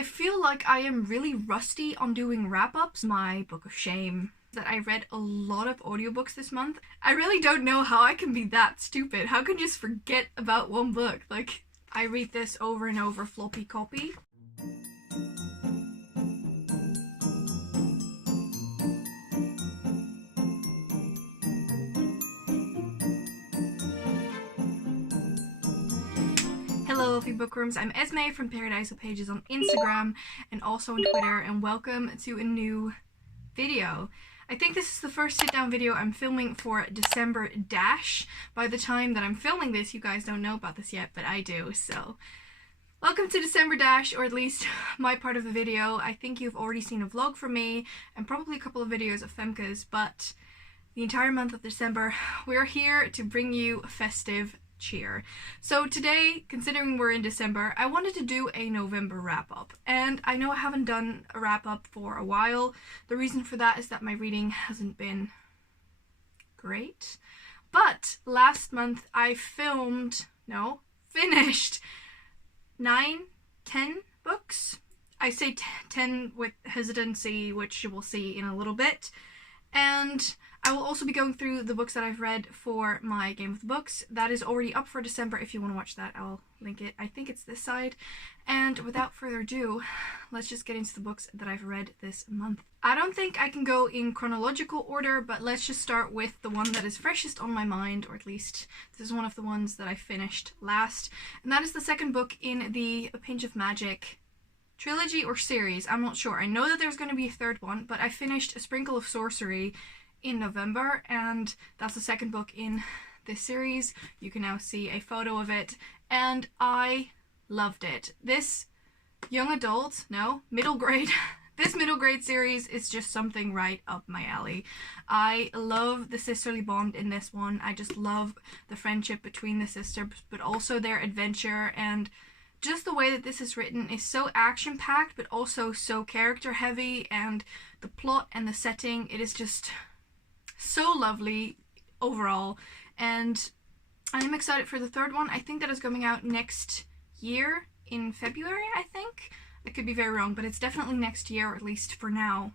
I feel like I am really rusty on doing wrap-ups. My book of shame that I read a lot of audiobooks this month. I really don't know how I can be that stupid. How can you just forget about one book? Like, I read this over and over, floppy copy. Hello lovely bookworms, I'm Esmay from Paradise Pages on Instagram and also on Twitter, and welcome to a new video. I think this is the first sit-down video I'm filming for December dash. By the time that I'm filming this, you guys don't know about this yet, but I do, so welcome to December dash, or at least my part of the video. I think you've already seen a vlog from me and probably a couple of videos of Femke's, but the entire month of December we're here to bring you festive cheer. So today, considering we're in December, I wanted to do a November wrap-up, and I know I haven't done a wrap-up for a while. The reason for that is that my reading hasn't been great, but last month I finished 10 books. I say 10 with hesitancy, which you will see in a little bit, and I will also be going through the books that I've read for my Game of the Books. That is already up for December. If you want to watch that, I'll link it. I think it's this side. And without further ado, let's just get into the books that I've read this month. I don't think I can go in chronological order, but let's just start with the one that is freshest on my mind, or at least this is one of the ones that I finished last. And that is the second book in the A Pinch of Magic trilogy or series. I'm not sure. I know that there's going to be a third one, but I finished A Sprinkle of Sorcery in November, and that's the second book in this series. You can now see a photo of it, and I loved it. This middle grade this middle grade series is just something right up my alley. I love the sisterly bond in this one. I just love the friendship between the sisters, but also their adventure, and just the way that this is written is so action-packed but also so character-heavy, and the plot and the setting, it is just so lovely overall, and I am excited for the third one. I think that is coming out next year in February, I think. I could be very wrong, but it's definitely next year, or at least for now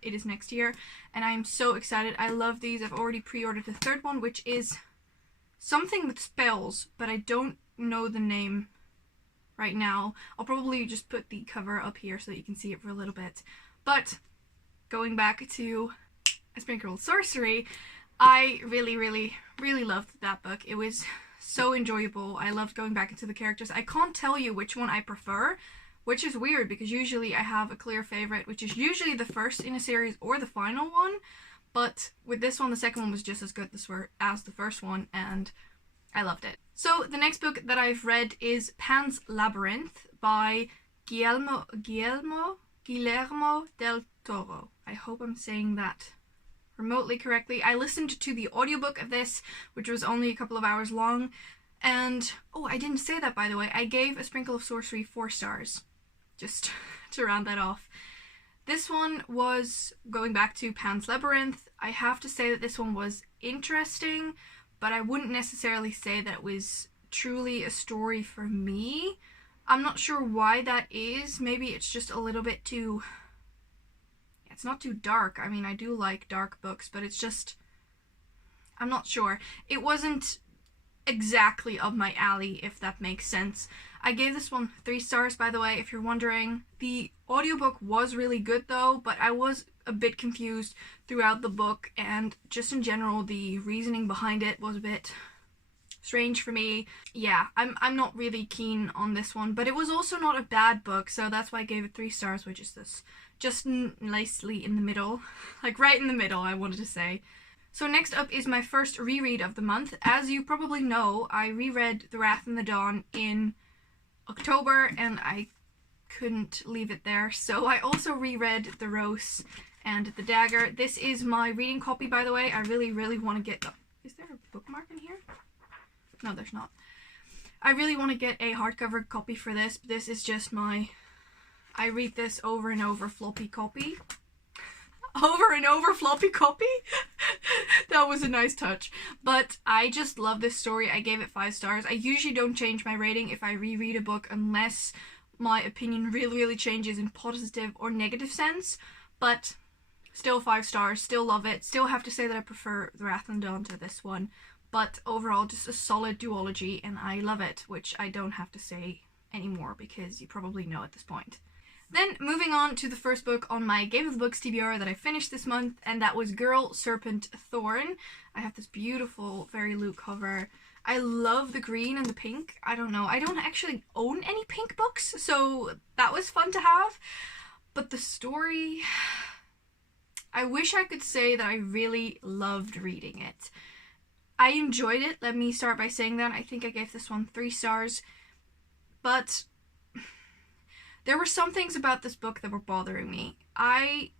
it is next year, and I am so excited. I love these. I've already pre-ordered the third one, which is something with spells, but I don't know the name right now. I'll probably just put the cover up here so that you can see it for a little bit. But going back to A Sprinkle of Sorcery, I really loved that book. It was so enjoyable. I loved going back into the characters. I can't tell you which one I prefer, which is weird because usually I have a clear favorite, which is usually the first in a series or the final one, but with this one, the second one was just as good as the first one, and I loved it. So the next book that I've read is Pan's Labyrinth by Guillermo del Toro. I hope I'm saying that remotely correctly. I listened to the audiobook of this, which was only a couple of hours long, and oh, I didn't say that, by the way. I gave A Sprinkle of Sorcery 4 stars, just to round that off. This one was, going back to Pan's Labyrinth, I have to say that this one was interesting, but I wouldn't necessarily say that it was truly a story for me. I'm not sure why that is. Maybe it's just a little bit too... It's not too dark. I mean, I do like dark books, but it's just... I'm not sure. It wasn't exactly up my alley, if that makes sense. I gave this one 3 stars, by the way, if you're wondering. The audiobook was really good, though, but I was a bit confused throughout the book, and just in general, the reasoning behind it was a bit strange for me. Yeah, I'm not really keen on this one, but it was also not a bad book, so that's why I gave it 3 stars, which is this. Just nicely in the middle. Like right in the middle, I wanted to say. So next up is my first reread of the month. As you probably know, I reread The Wrath and the Dawn in October, and I couldn't leave it there. So I also reread The Rose and The Dagger. This is my reading copy, by the way. I really want to get... Is there a bookmark in here? No, there's not. I really want to get a hardcover copy for this, but this is just my... I read this over and over floppy copy. Over and over floppy copy? That was a nice touch. But I just love this story. I gave it 5 stars. I usually don't change my rating if I reread a book unless my opinion really changes in positive or negative sense, but still 5 stars, still love it. Still have to say that I prefer The Wrath and Dawn to this one, but overall just a solid duology, and I love it, which I don't have to say anymore because you probably know at this point. Then moving on to the first book on my Game of the Books TBR that I finished this month, and that was Girl, Serpent, Thorne. I have this beautiful Fairy Loot cover. I love the green and the pink. I don't know, I don't actually own any pink books, so that was fun to have. But the story, I wish I could say that I really loved reading it. I enjoyed it, let me start by saying that. I think I gave this one 3 stars, but there were some things about this book that were bothering me.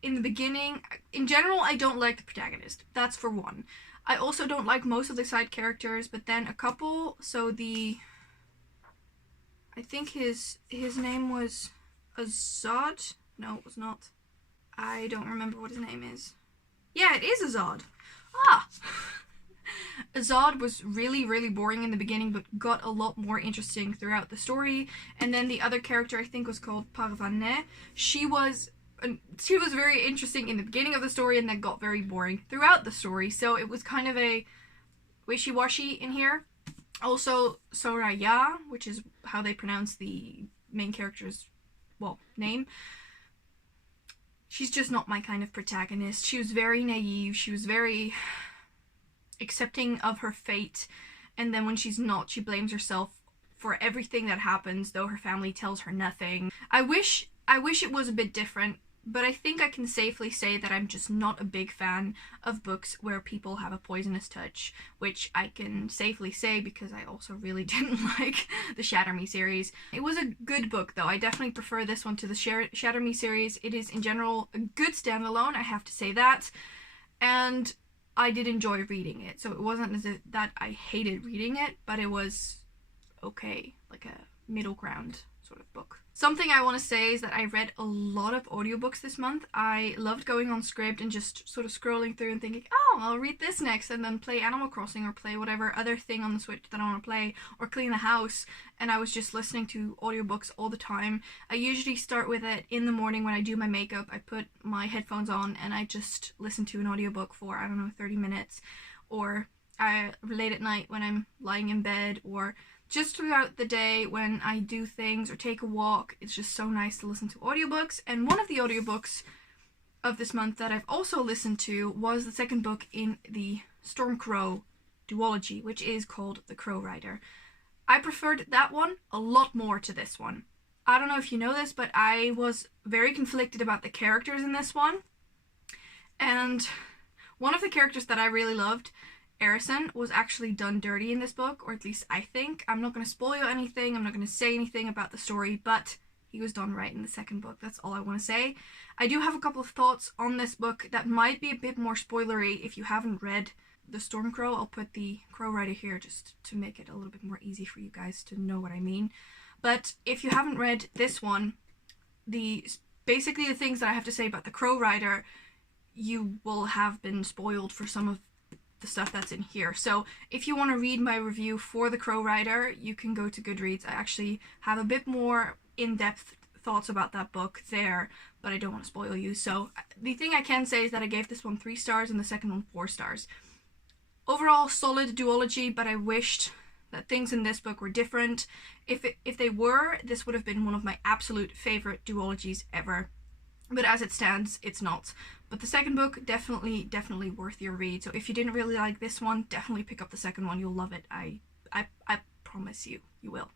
In the beginning, in general, I don't like the protagonist. That's for one. I also don't like most of the side characters, but then a couple, so I think his name was Azad? No, it was not. I don't remember what his name is. Yeah, it is Azad. Ah! Azad was really boring in the beginning, but got a lot more interesting throughout the story. And then the other character, I think, was called Parvaneh. She was very interesting in the beginning of the story, and then got very boring throughout the story. So it was kind of a wishy-washy in here. Also, Soraya, which is how they pronounce the main character's, well, name. She's just not my kind of protagonist. She was very naive. She was very accepting of her fate, and then when she's not, she blames herself for everything that happens, though her family tells her nothing. I wish it was a bit different, but I think I can safely say that I'm just not a big fan of books where people have a poisonous touch, which I can safely say because I also really didn't like the Shatter Me series. It was a good book though. I definitely prefer this one to the Shatter Me series. It is in general a good standalone, I have to say that, and I did enjoy reading it, so it wasn't as if that I hated reading it, but it was okay, like a middle ground sort of book. Something I want to say is that I read a lot of audiobooks this month. I loved going on SCRIBD and just sort of scrolling through and thinking, oh, I'll read this next, and then play Animal Crossing or play whatever other thing on the Switch that I want to play, or clean the house, and I was just listening to audiobooks all the time. I usually start with it in the morning when I do my makeup. I put my headphones on and I just listen to an audiobook for, I don't know, 30 minutes, or late at night when I'm lying in bed, or just throughout the day when I do things or take a walk. It's just so nice to listen to audiobooks. And one of the audiobooks of this month that I've also listened to was the second book in the Stormcrow duology, which is called The Crow Rider. I preferred that one a lot more to this one. I don't know if you know this, but I was very conflicted about the characters in this one. And one of the characters that I really loved, Erison, was actually done dirty in this book, or at least I think. I'm not going to spoil anything, I'm not going to say anything about the story, but he was done right in the second book. That's all I want to say. I do have a couple of thoughts on this book that might be a bit more spoilery if you haven't read the Stormcrow. I'll put the Crow Rider here just to make it a little bit more easy for you guys to know what I mean. But if you haven't read this one, basically the things that I have to say about the Crow Rider, you will have been spoiled for some of the stuff that's in here. So if you want to read my review for The Crow Rider, you can go to Goodreads. I actually have a bit more in-depth thoughts about that book there, but I don't want to spoil you. So the thing I can say is that I gave this one 3 stars and the second one 4 stars. Overall, solid duology, but I wished that things in this book were different. If they were, this would have been one of my absolute favorite duologies ever. But as it stands, it's not. But the second book, definitely worth your read. So if you didn't really like this one, definitely pick up the second one. You'll love it. I promise you, you will.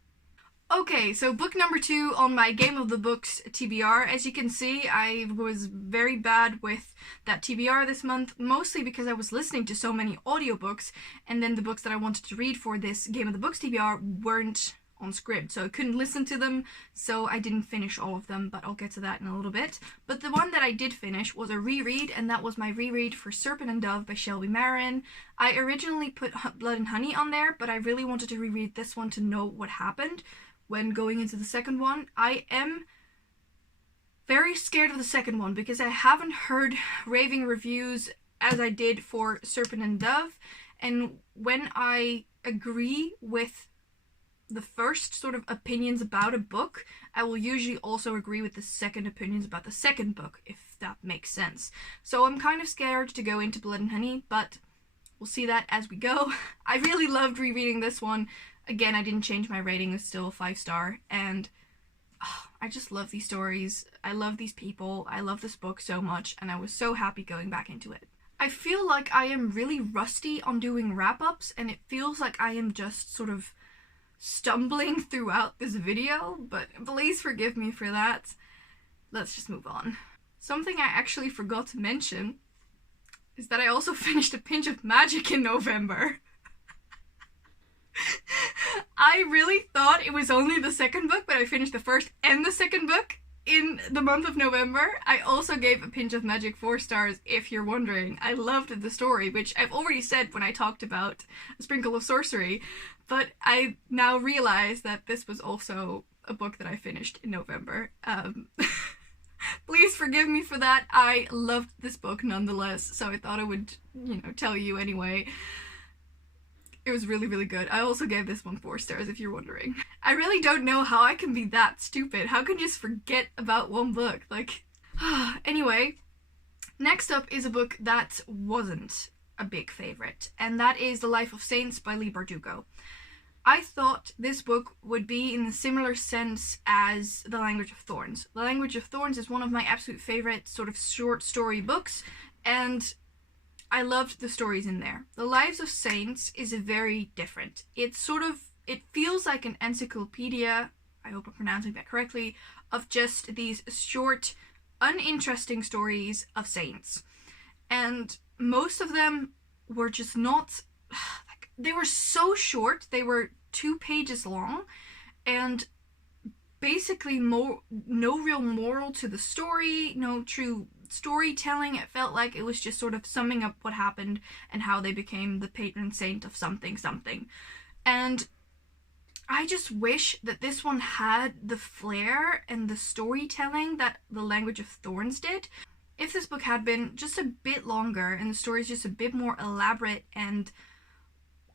Okay, so book number 2 on my Game of the Books TBR. As you can see, I was very bad with that TBR this month, mostly because I was listening to so many audiobooks, and then the books that I wanted to read for this Game of the Books TBR weren't on SCRIBD, so I couldn't listen to them, so I didn't finish all of them, but I'll get to that in a little bit. But the one that I did finish was a reread, and that was my reread for Serpent and Dove by Shelby Marin. I originally put Blood and Honey on there, but I really wanted to reread this one to know what happened when going into the second one. I am very scared of the second one because I haven't heard raving reviews as I did for Serpent and Dove, and when I agree with the first sort of opinions about a book, I will usually also agree with the second opinions about the second book, if that makes sense. So I'm kind of scared to go into Blood and Honey, but we'll see that as we go. I really loved rereading this one. Again, I didn't change my rating, it's still a 5-star, and I just love these stories. I love these people. I love this book so much, and I was so happy going back into it. I feel like I am really rusty on doing wrap-ups, and it feels like I am just sort of stumbling throughout this video, but please forgive me for that. Let's just move on. Something I actually forgot to mention is that I also finished A Pinch of Magic in November. I really thought it was only the second book, but I finished the first and the second book in the month of November. I also gave A Pinch of Magic 4 stars, if you're wondering. I loved the story, which I've already said when I talked about A Sprinkle of Sorcery, but I now realize that this was also a book that I finished in November. Please forgive me for that. I loved this book nonetheless, so I thought I would, tell you anyway. It was really, really good. I also gave this one 4 stars, if you're wondering. I really don't know how I can be that stupid. How can you just forget about one book? Like, anyway, next up is a book that wasn't a big favorite, and that is The Life of Saints by Leigh Bardugo. I thought this book would be in a similar sense as The Language of Thorns. The Language of Thorns is one of my absolute favorite sort of short story books, and I loved the stories in there. The Lives of Saints is very different. It feels like an encyclopedia, I hope I'm pronouncing that correctly, of just these short, uninteresting stories of saints. And most of them were just not, they were so short, they were 2 pages long, and basically no real moral to the story, no true storytelling. It felt like it was just sort of summing up what happened and how they became the patron saint of something. And I just wish that this one had the flair and the storytelling that The Language of Thorns did. If this book had been just a bit longer and the story's just a bit more elaborate and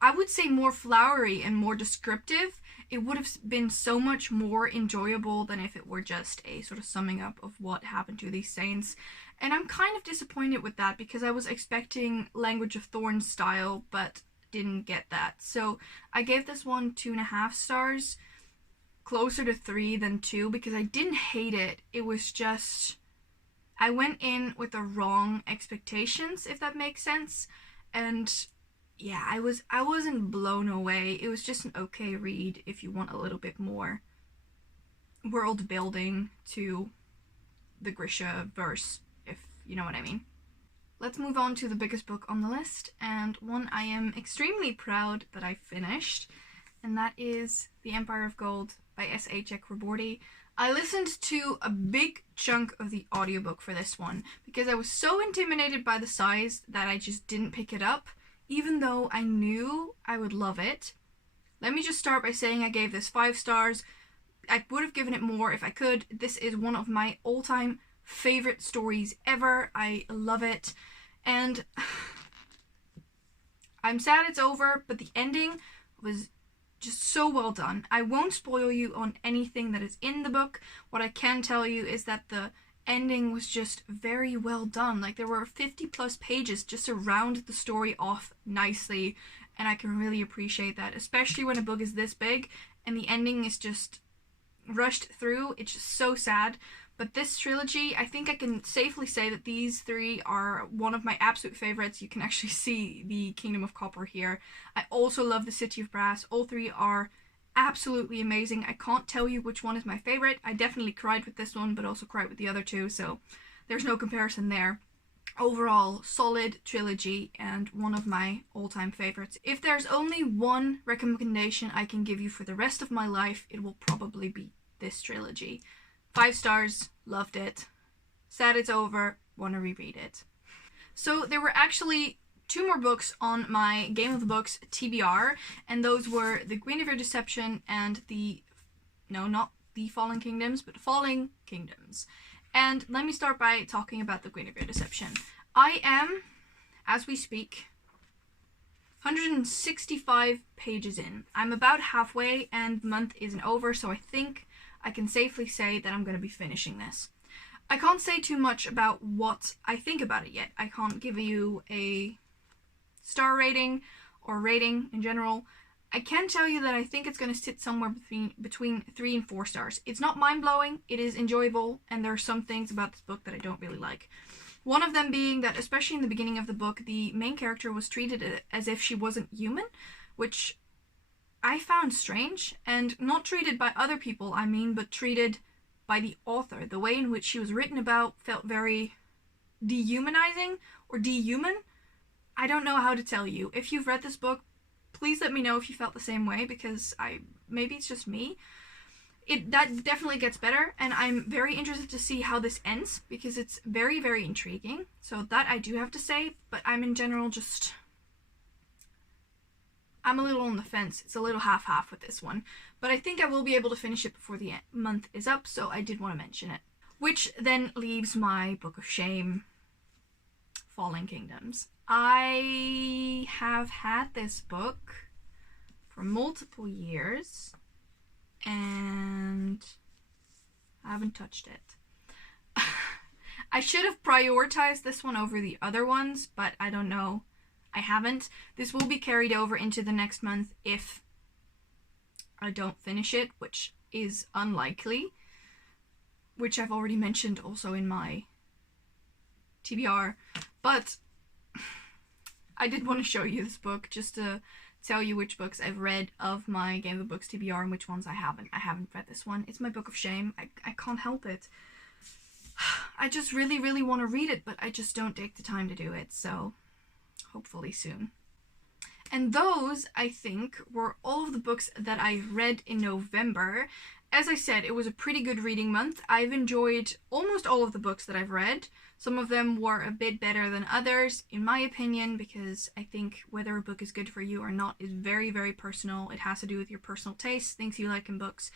I would say more flowery and more descriptive, it would have been so much more enjoyable than if it were just a sort of summing up of what happened to these saints. And I'm kind of disappointed with that because I was expecting Language of Thorns style, but didn't get that. So I gave this one 2.5 stars, closer to 3 than 2, because I didn't hate it. It was just, I went in with the wrong expectations, if that makes sense. And yeah, I wasn't blown away. It was just an okay read if you want a little bit more world building to the Grisha verse, if you know what I mean. Let's move on to the biggest book on the list, and one I am extremely proud that I finished, and that is The Empire of Gold by S.A. Chakraborty. I listened to a big chunk of the audiobook for this one because I was so intimidated by the size that I just didn't pick it up, even though I knew I would love it. Let me just start by saying I gave this 5 stars. I would have given it more if I could. This is one of my all-time favorite stories ever. I love it. And I'm sad it's over, but the ending was just so well done. I won't spoil you on anything that is in the book. What I can tell you is that the ending was just very well done. Like, there were 50 plus pages just to round the story off nicely, and I can really appreciate that, especially when a book is this big and the ending is just rushed through. It's just so sad. But this trilogy, I think I can safely say that these 3 are one of my absolute favorites. You can actually see the Kingdom of Copper here. I also love the City of Brass. All 3 are absolutely amazing. I can't tell you which one is my favorite. I definitely cried with this one, but also cried with the other 2, so there's no comparison there. Overall, solid trilogy and one of my all-time favorites. If there's only one recommendation I can give you for the rest of my life, it will probably be this trilogy. 5 stars, loved it. Sad it's over, want to reread it. So there were actually 2 more books on my Game of the Books TBR, and those were The Guinevere Deception and not The Fallen Kingdoms, but Falling Kingdoms. And let me start by talking about The Guinevere Deception. I am, as we speak, 165 pages in. I'm about halfway and the month isn't over, so I think I can safely say that I'm going to be finishing this. I can't say too much about what I think about it yet. I can't give you a star rating or rating in general. I can tell you that I think it's going to sit somewhere between 3 and 4 stars. It's not mind-blowing, it is enjoyable, and there are some things about this book that I don't really like. One of them being that, especially in the beginning of the book, the main character was treated as if she wasn't human, which I found strange, and not treated by other people, I mean, but treated by the author. The way in which she was written about felt very dehumanizing or dehuman. I don't know how to tell you. If you've read this book, please let me know if you felt the same way, because maybe it's just me. That definitely gets better, and I'm very interested to see how this ends, because it's very, very intriguing. So that I do have to say, but I'm in general just... I'm a little on the fence. It's a little half-half with this one. But I think I will be able to finish it before the month is up, so I did want to mention it. Which then leaves my Book of Shame, Fallen Kingdoms. I have had this book for multiple years, and I haven't touched it. I should have prioritized this one over the other ones, but I don't know. I haven't. This will be carried over into the next month if I don't finish it, which is unlikely, which I've already mentioned also in my TBR. But I did want to show you this book just to tell you which books I've read of my Game of Books TBR and which ones I haven't. I haven't read this one. It's my Book of Shame. I can't help it. I just really, really want to read it, but I just don't take the time to do it, so hopefully soon. And those, I think, were all of the books that I read in November. As I said, it was a pretty good reading month. I've enjoyed almost all of the books that I've read. Some of them were a bit better than others, in my opinion, because I think whether a book is good for you or not is very, very personal. It has to do with your personal tastes, things you like in books.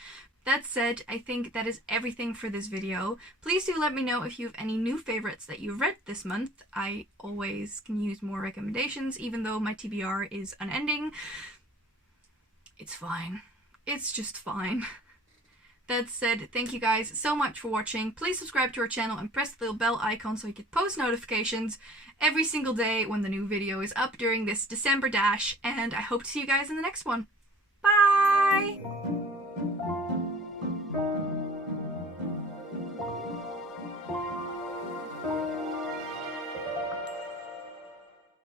That said, I think that is everything for this video. Please do let me know if you have any new favorites that you've read this month. I always can use more recommendations, even though my TBR is unending. It's fine. It's just fine. That said, thank you guys so much for watching. Please subscribe to our channel and press the little bell icon so you get post notifications every single day when the new video is up during this December dash, and I hope to see you guys in the next one. Bye!